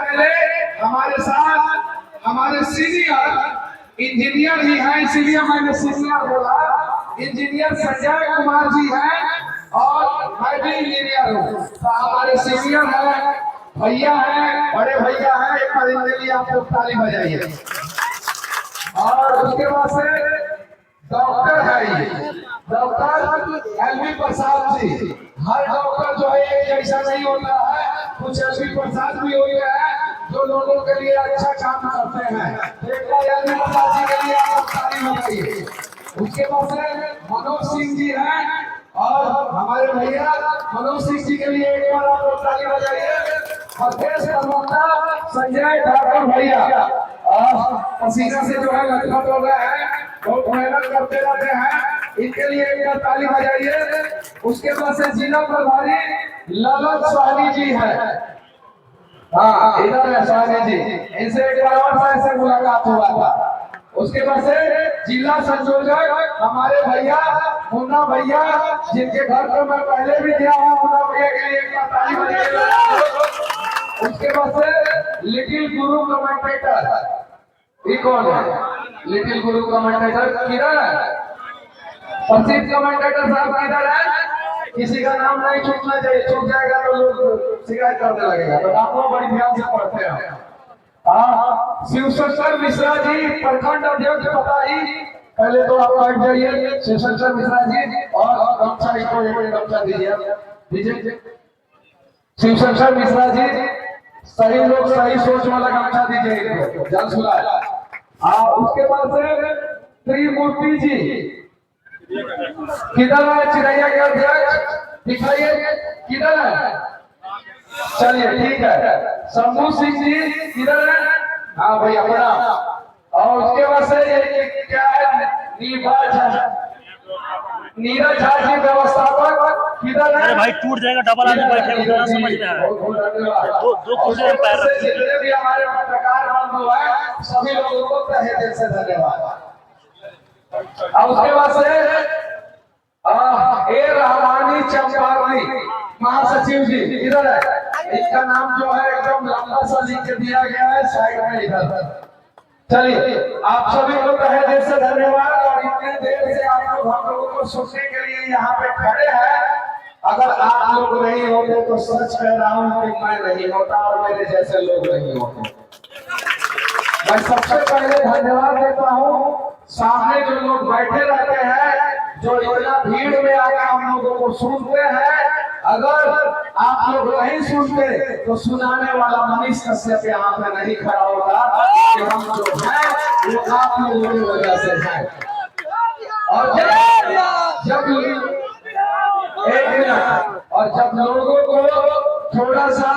पहले हमारे साथ हमारे सीनियर इंजीनियर ही हैं, इसीलिए मैंने सीनियर बोला। इंजीनियर संजय कुमार जी हैं और मैं भी इंजीनियर हूँ। तो हमारे सीनियर हैं, भैया हैं, बड़े भैया हैं, एक बार इनके लिए आप लोग ताली बजाइए। और उसके बाद से डॉक्टर है, ये डॉक्टर एलवी प्रसाद जी। हर डॉक्टर जो है एक जैसा नहीं होता है, कुछ एलवी प्रसाद भी हो गया है जो लोगों के लिए अच्छा काम करते हैं। एक बार एलवी प्रसाद जी के लिए आप ताली बजाइए। उसके बाद से मनोज सिंह जी हैं और हमारे भैया मनोज सिंह जी के लिए एक बार आप लोग ताली बजाइए। और देश प्रवक्ता संजय ठाकुर भैया पसीना से जो है लथपथ हो गए हैं, बहुत मेहनत करते रहते हैं, इनके लिए एक बार ताली बजाइए। उसके बाद से जिला प्रभारी ललन स्वामी जी है, हाँ इधर है स्वामी जी, इनसे एक बार और ऐसे मुलाकात हुआ था। उसके बाद से जिला संयोजक हमारे भैया मुन्ना भैया, जिनके घर पर मैं पहले भी गया हूँ, मुन्ना भैया के लिए एक बार ताली बजाइए। उसके बाद से लिटिल गुरु कमेंटेटर, ये कौन है? लिटिल गुरु कमेंटेटर किधर है? प्रसिद्ध कमेंटेटर साहब किधर है? किसी का नाम नहीं छूटना चाहिए, छूट जाएगा तो लोग शिकायत करने लगेगा। तो नामों बड़ी ध्यान से पढ़ते हैं। शिवशंकर मिश्रा जी प्रखंड अध्यक्ष बताई, पहले तो आप बैठ जाइए। शिवशंकर मिश्रा जी और गमछा इसको एक गमछा दीजिए। शिवशंकर मिश्रा जी सही लोग सही सोच वाला गमछा दीजिए, जल सुला। उसके बाद से त्रिमूर्ति जी किधर है? चिड़ैया के अध्यक्ष दिखाइए किधर है? चलिए ठीक है। शंभू सिंह जी किधर है? हाँ भैया बड़ा। और उसके बाद से ये क्या है? नीरज झा जी व्यवस्थापक किधर है? अरे भाई टूट जाएगा, डबल आदमी बैठे उतना समझ में आया। दो कुर्सी में पैर रखते हैं। जितने भी हमारे पत्रकार बंधु हैं, सभी लोगों को तहे दिल से धन्यवाद। और उसके बाद से ए रहमानी चंपारनी महासचिव जी इधर है। इसका नाम जो है एकदम लंबा सा लिख के दिया गया है साइड में इधर। चलिए आप सभी को तहे दिल से धन्यवाद। और इतने देर से आप लोग हम लोगों को सुनने के लिए यहाँ पे खड़े हैं। अगर आप लोग नहीं होते तो सच कह रहा हूँ कि मैं नहीं होता और मेरे जैसे लोग नहीं होते। मैं सबसे पहले धन्यवाद देता हूँ सामने जो लोग बैठे रहते हैं, जो इतना भीड़ में आकर हम लोगों को सुनते हैं। अगर आप लोग नहीं सुनते तो सुनाने वाला मनीष कश्यप यहाँ पे नहीं खड़ा होता कि हम जो हैं वो आप लोगों की वजह से हैं। और जब लोगों को थोड़ा सा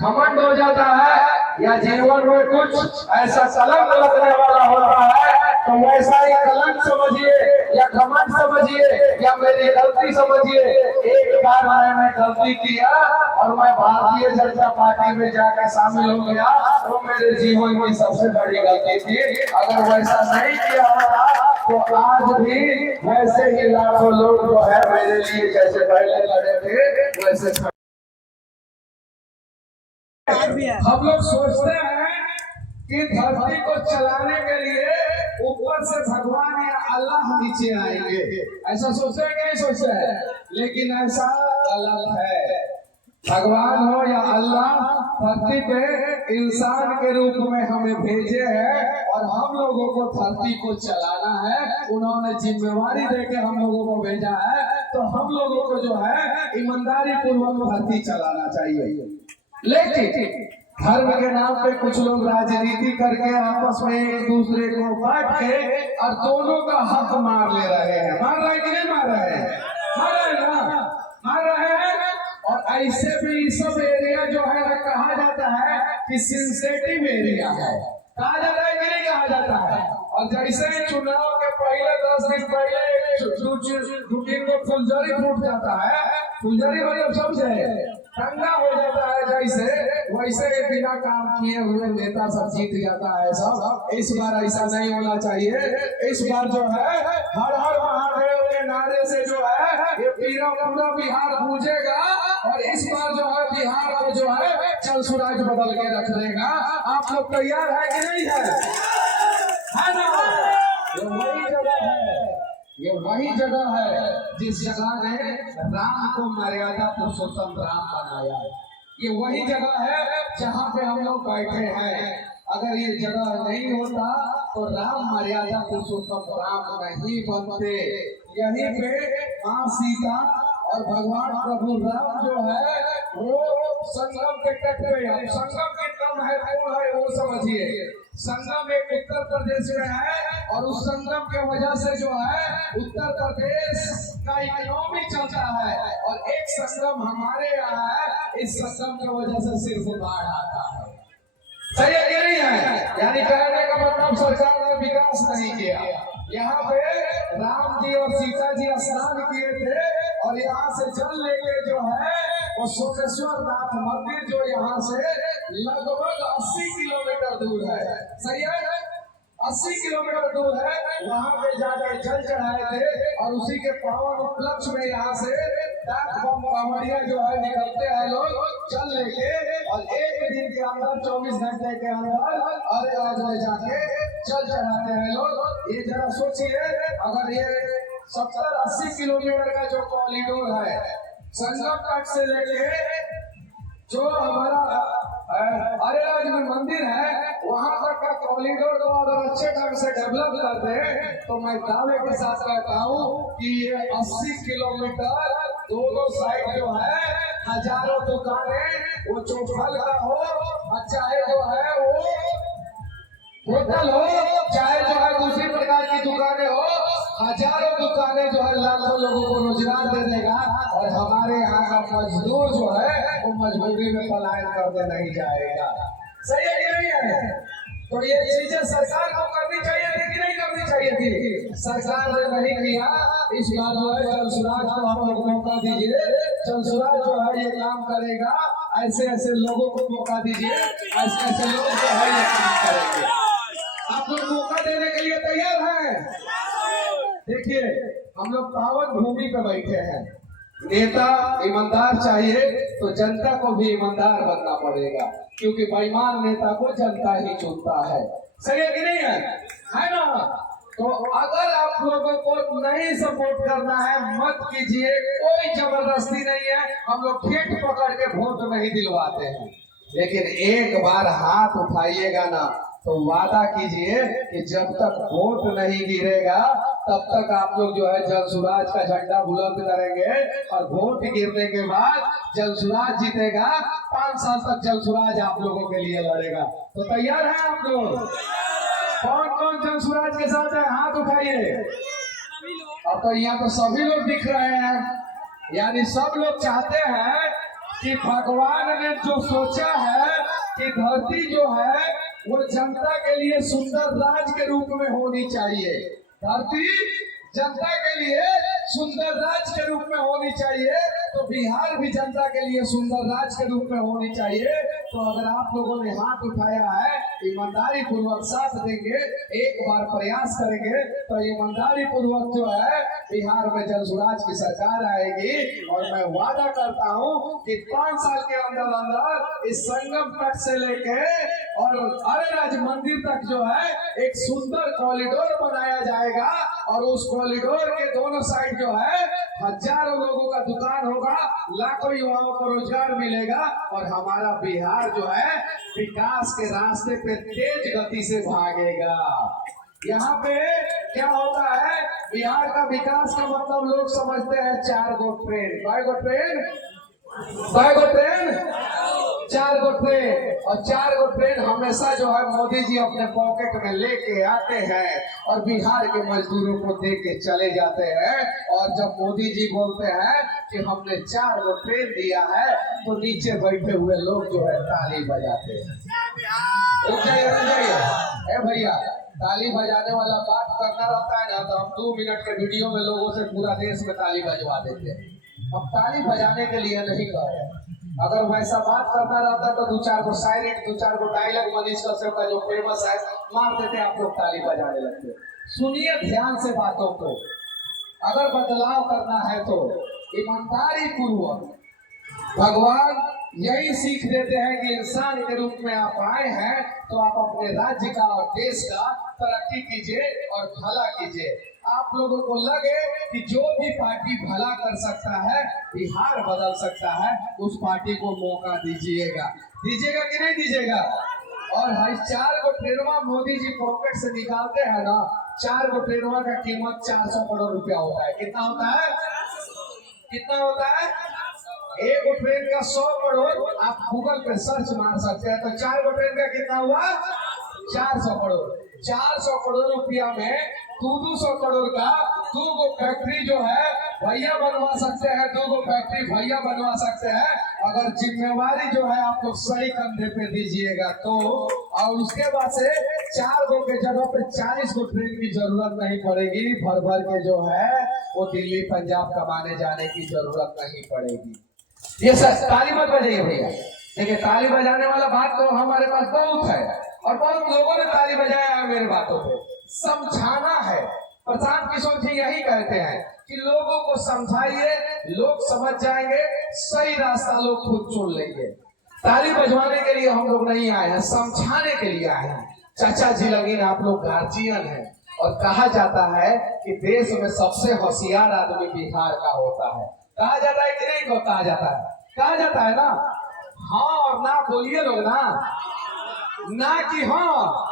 घमंड हो जाता है या जीवन में कुछ ऐसा कलंक लगने वाला होता है, तो वैसा ही कलंक समझिए या घमंड समझिए या मेरी गलती समझिए। एक बार मैंने गलती किया और मैं भारतीय जनता पार्टी में जाकर शामिल हो गया, तो मेरे जीवन की सबसे बड़ी गलती थी। अगर वैसा नहीं किया होता तो आज भी वैसे ही लाखों लोग जो है मेरे लिए जैसे पहले लड़े थे वैसे। हम लोग सोचते हैं कि धरती को चलाने के लिए ऊपर से भगवान या अल्लाह नीचे आएंगे, ऐसा सोचते हैं कि नहीं सोचते हैं? लेकिन ऐसा गलत है। भगवान हो या अल्लाह धरती पे इंसान के रूप में हमें भेजे हैं और हम लोगों को धरती को चलाना है। उन्होंने जिम्मेवारी देके हम लोगों को भेजा है, तो हम लोगों को जो है ईमानदारी पूर्वक धरती चलाना चाहिए। लेकिन धर्म के नाम पे कुछ लोग राजनीति करके आपस में एक दूसरे को बांट के और दोनों का हक मार ले रहे हैं। मार रहे कि नहीं मार रहे हैं? मार रहे हैं, मार रहे हैं। और ऐसे भी सब एरिया जो है ना कहा जाता है कि सेंसिटिव एरिया है, कहा जाता है कि नहीं कहा जाता है। और जैसे चुनाव के पहले 10 दिन पहले फुलझड़ी फूट जाता है फुलझड़ी मतलब समझे, दंगा हो जाता है जैसे, वैसे ही बिना काम किए हुए नेता सब जीत जाता है सब। इस बार ऐसा नहीं होना चाहिए। इस बार जो है हर हर महादेव के नारे से जो है ये पूरा बिहार गूंजेगा, और इस बार जो है बिहार को जो है चल सुराज बदल के रख देगा। आप लोग तैयार है कि नहीं है ना? ये वही जगह है, ये वही जगह है जिस जगह ने राम को मर्यादा पुरुषोत्तम राम बनाया है। ये वही जगह है जहाँ पे हम लोग बैठे हैं। अगर ये जगह नहीं होता तो राम मर्यादा पुरुषोत्तम राम नहीं बनते। यहीं पे माँ सीता और भगवान प्रभु राम जो है वो संगम के तट पे है। संगम कितना महत्वपूर्ण है वो समझिए। संगम एक उत्तर प्रदेश में है, और उस संगम के वजह से जो है उत्तर प्रदेश का इकोनॉमी चलता है, और एक संगम हमारे यहाँ है। इस संगम की वजह से सिर्फ बाढ़ आता है। सही है कि नहीं है? यानी कहने का मतलब सरकार ने विकास नहीं किया। यहाँ पे राम जी और सीता जी स्नान किए थे, और यहाँ से जल लेके जो है वो सोमेश्वर नाथ मंदिर जो यहाँ से लगभग 80 किलोमीटर दूर है। सही है? 80 किलोमीटर दूर है। वहाँ पे जाकर जल चढ़ाए थे, और उसी के पावन उपलक्ष्य में यहाँ से डाक बम कांवड़िया जो है निकलते हैं लोग जल लेके, और एक दिन के अंदर 24 घंटे के अंदर अरे आज में जाके जल चढ़ाते हैं लोग। ये जरा सोचिए, अगर ये 70-80 किलोमीटर का जो कॉरिडोर है संगम तट से लेके जो हमारा अरेराज में मंदिर है वहां तक का कॉरिडोर को अगर अच्छे ढंग से डेवलप करते हैं तो मैं दावे के साथ कहता हूँ कि ये 80 किलोमीटर दोनों साइड जो है हजारों दुकानें, वो चौफल का हो चाहे जो है वो होटल हो, चाहे जो है दूसरी प्रकार की दुकानें हो, हजारों दुकानें जो है लाखों लोगों को रोजगार दे देगा, और हमारे यहाँ का मजदूर जो है वो मजबूरी में पलायन करने नहीं जाएगा। सही है कि नहीं है? तो ये चीजें सरकार को करनी चाहिए थी कि नहीं करनी चाहिए थी? सरकार ने नहीं किया। इस बार जो है जलसुराज को हम लोग मौका दीजिए। जलसुराज जो है ये काम करेगा, ऐसे ऐसे लोगों को मौका दीजिए, ऐसे ऐसे लोग जो है ये काम करेंगे। आप लोग मौका देने के लिए तैयार हैं? देखिए, हम लोग पावन भूमि पे बैठे हैं। नेता ईमानदार चाहिए तो जनता को भी ईमानदार बनना पड़ेगा, क्योंकि बेईमान नेता को जनता ही चुनता है। सही है कि नहीं है ना? तो अगर आप लोगों को नहीं सपोर्ट करना है मत कीजिए, कोई जबरदस्ती नहीं है। हम लोग खेत पकड़ के वोट नहीं दिलवाते हैं, लेकिन एक बार हाथ उठाइएगा ना तो वादा कीजिए कि जब तक वोट नहीं गिरेगा तब तक आप लोग जो है जलसुराज का झंडा बुलंद करेंगे, और वोट गिरने के बाद जलसुराज जीतेगा। 5 साल तक जलसुराज आप लोगों के लिए लड़ेगा। तो तैयार हैं आप लोग? कौन कौन जलसुराज के साथ है? हाथ उठाइए। अब तो यहाँ तो सभी लोग दिख रहे हैं, यानी सब लोग चाहते हैं कि भगवान ने जो सोचा है कि धरती जो है वो जनता के लिए सुंदर राज के रूप में होनी चाहिए। धरती जनता के लिए सुंदर राज के रूप में होनी चाहिए, तो बिहार भी जनता के लिए सुंदर राज के रूप में होनी चाहिए। तो अगर आप लोगों ने हाथ उठाया है, ईमानदारी पूर्वक साथ देंगे, एक बार प्रयास करेंगे, तो ईमानदारी पूर्वक जो है बिहार में जलसुराज की सरकार आएगी। और मैं वादा करता हूँ कि 5 साल के अंदर अंदर इस संगम तट से लेके और अरेराज मंदिर तक जो है एक सुंदर कॉरिडोर बनाया जाएगा, और उस कॉरिडोर के दोनों साइड जो है हजारों लोगों का दुकान होगा, लाखों युवाओं को रोजगार मिलेगा, और हमारा बिहार जो है विकास के रास्ते पे तेज गति से भागेगा। यहाँ पे क्या होता है, बिहार का विकास का मतलब लोग समझते हैं 4 गो ट्रेन। 5 गो ट्रेन? 5 गो ट्रेन? 4 गो ट्रेन। और 4 गो ट्रेन हमेशा जो है मोदी जी अपने पॉकेट में लेके आते हैं और बिहार के मजदूरों को दे के चले जाते हैं। और जब मोदी जी बोलते हैं कि हमने 4 गो ट्रेन दिया है, तो नीचे बैठे हुए लोग जो है ताली बजाते हैं। ए भैया, ताली बजाने वाला बात करना रहता है ना, तो हम 2 मिनट के वीडियो में लोगों से पूरा देश में ताली बजवा देते हैं। हम ताली बजाने के लिए नहीं कह रहे। अगर वैसा बात करना रहता तो दो चार को साइलेंट, दो चार को डायलॉग मनीष कश्यप का जो फेमस है मार देते, आप लोग ताली बजाने लगते। सुनिए ध्यान से बातों को। अगर बदलाव करना है तो ईमानदारी पूर्वक, भगवान यही सीख देते हैं कि इंसान के रूप में आप आए हैं तो आप अपने राज्य का और देश का तरक्की कीजिए और भला कीजिए। आप लोगों को लगे कि जो भी पार्टी भला कर सकता है, बिहार बदल सकता है, उस पार्टी को मौका दीजिएगा। दीजिएगा कि नहीं दीजिएगा? और हर 4 गो ट्रेनवा मोदी जी पॉकेट से निकालते हैं ना, 4 गो ट्रेनवा का कीमत 400 करोड़ रुपया होता है। कितना होता है? कितना होता है? एक ट्रेन का 100 करोड़ आप गूगल पे सर्च मार सकते हैं। तो 4 गो ट्रेन का कितना हुआ? 400 करोड़। 400 करोड़ रुपया में 200 करोड़ का 2 गो फैक्ट्री जो है भैया बनवा सकते हैं, 2 गो फैक्ट्री भैया बनवा सकते हैं। अगर जिम्मेवारी जो है आप लोग सही कंधे पे दीजिएगा तो, और उसके बाद से 4 गो के जगह पे 40 गो ट्रेन की जरूरत नहीं पड़ेगी। भर भर के जो है वो दिल्ली पंजाब कमाने जाने की जरूरत नहीं पड़ेगी। ये सच, ताली मत बजाइए भैया। देखिए ताली बजाने वाला बात तो हमारे पास बहुत है और बहुत लोगों ने ताली बजाया है मेरे बातों पे। समझाना है। प्रशांत किशोर जी यही कहते हैं कि लोगों को समझाइए, लोग समझ जाएंगे, सही रास्ता लोग खुद चुन लेंगे। ताली बजवाने के लिए हम लोग नहीं आए हैं, समझाने के लिए आए हैं। चाचा जी लगिन आप लोग गार्जियन हैं और कहा जाता है कि देश में सबसे होशियार आदमी बिहार का होता है। कहा जाता है कि नहीं? कहा जाता है, कहा जाता है ना। हाँ और ना बोलिए लोग ना कि हाँ।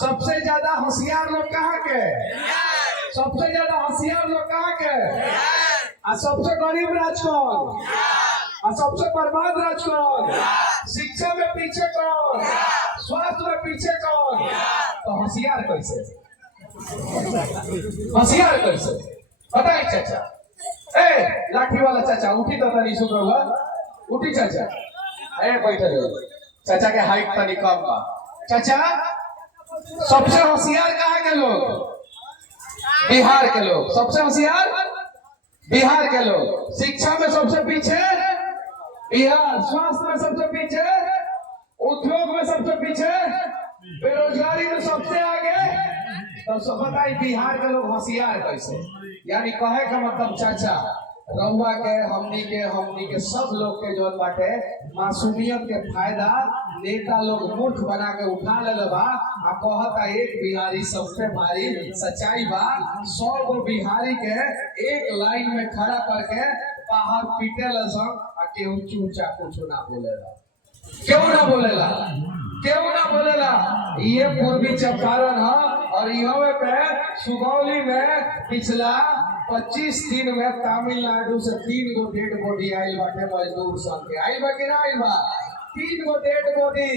सबसे ज्यादा होशियार लोग कहाँ के? सबसे ज्यादा होशियार लोग कहाँ के? और सबसे गरीब राज कौन? और सबसे बर्बाद राज कौन? शिक्षा में पीछे कौन? स्वास्थ्य में पीछे कौन? तो होशियार कैसे? होशियार कैसे बताइए चाचा? ए लाठी वाला चाचा उठी तो नहीं सुन रहा, उठी चाचा। ए बैठे चाचा के हाइट तनी कम बा। चाचा सबसे होशियार कहाँ के लोग? बिहार के लोग। सबसे होशियार बिहार के लोग। शिक्षा में सबसे पीछे बिहार, स्वास्थ्य में सबसे पीछे, उद्योग में सबसे पीछे, बेरोजगारी में सबसे आगे। तो बताइए बिहार के लोग होशियार कैसे? यानी कहे का मतलब चाचा रउआ के हमनी के सब लोग के जो बाटे मासूमियत के फायदा नेता लोग मूर्ख बना के उठा ले बा। आ कहता एक बिहारी सबसे भारी। सच्चाई बा 100 गो बिहारी के एक लाइन में खड़ा करके बाहर पीटे लसन आ केहू चूचा कुछ ना बोलेला। क्यों ना बोलेला? क्यों ना बोलेला? ये पूर्वी चंपारण है और यहाँ पे सुगौली में पिछला 25 दिन में तमिलनाडु से 3 गो डेड बॉडी आयल बाटे मजदूर संघ के। आयल बा कि ना आयल बा? 3 गो डेड बॉडी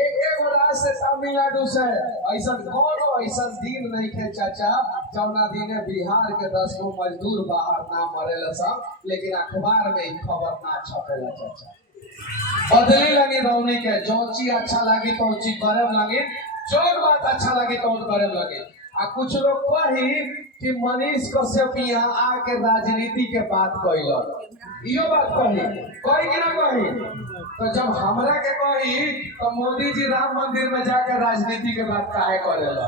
एक राज्य से तमिलनाडु से। ऐसा कोनो ऐसा दिन नहीं थे चाचा जौना दिन बिहार के 10 गो मजदूर बाहर ना मरेला सब, लेकिन अखबार में खबर ना छपेला चाचा। बदली लगी रौनी के, जो चीज अच्छा लगी तो चीज गरम लगी, जो बात अच्छा लगी तो गरम लगी। आ कुछ लोग कही कि मनीष कश्यप यहाँ आके राजनीति के बात कैलक। यो बात कही कि ना कही? तो जब हमरा के कही तो मोदी जी राम मंदिर में जाके राजनीति के बात काहे करेला?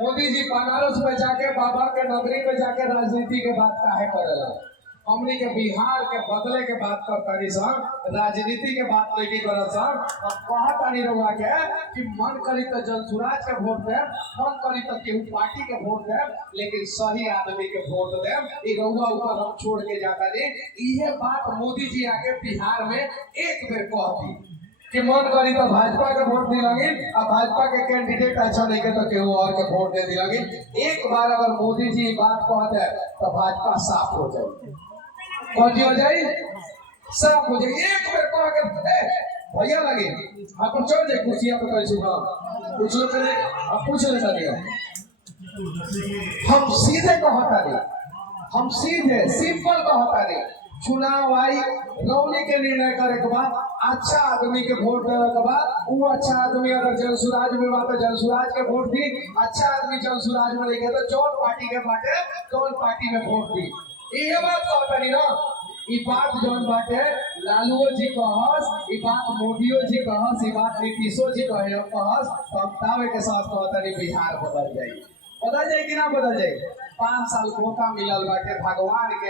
मोदी जी बनारस में जाके बाबा के नगरी में जाके राजनीति के बात काहे करेला? हमने के बिहार के बदले के बात करता सर, राजनीति के बात नहीं करत सर। अब कहता नहीं रहुआ के कि मन करी तो जनसुराज के वोट दे, मन करी तो केहू पार्टी के वोट दे, लेकिन सही आदमी के वोट दे। ये रहुआ ऊपर हम छोड़ के जाता नहीं। ये बात मोदी जी आके बिहार में एक बेर कहती कि मन करी तो भाजपा के वोट दी लगी, अब भाजपा के कैंडिडेट अच्छा नहीं के तो केहू और के वोट दे दी लगी। एक बार अगर मोदी जी बात कहते तो भाजपा साफ हो जाएगी। कौन हो जाए? साफ हो जाए। एक बार कह के भैया लगे आप चल जाए कुर्सिया पे कैसे कुछ लोग चले अब पूछ लेता नहीं। हम सीधे कहता नहीं, हम सीधे सिंपल कहता नहीं। चुनाव आई रौनी के निर्णय करे के बाद अच्छा आदमी के वोट देने के बाद वो अच्छा आदमी अगर जनसुराज में बात तो जनसुराज के वोट दी, अच्छा आदमी जनसुराज में नहीं तो जौन पार्टी के बाटे जौन पार्टी में वोट दी। ये बात कहता नहीं ना, ई बात जौन बाटे लालुओ जी कहस, ई बात मोदियो जी कहस, ई बात नीतीशो जी कहस, तब दावे के साथ कहतनी बिहार बदल जाई कि ना बदल जाई। 5 साल मौका मिलल बाटे भगवान के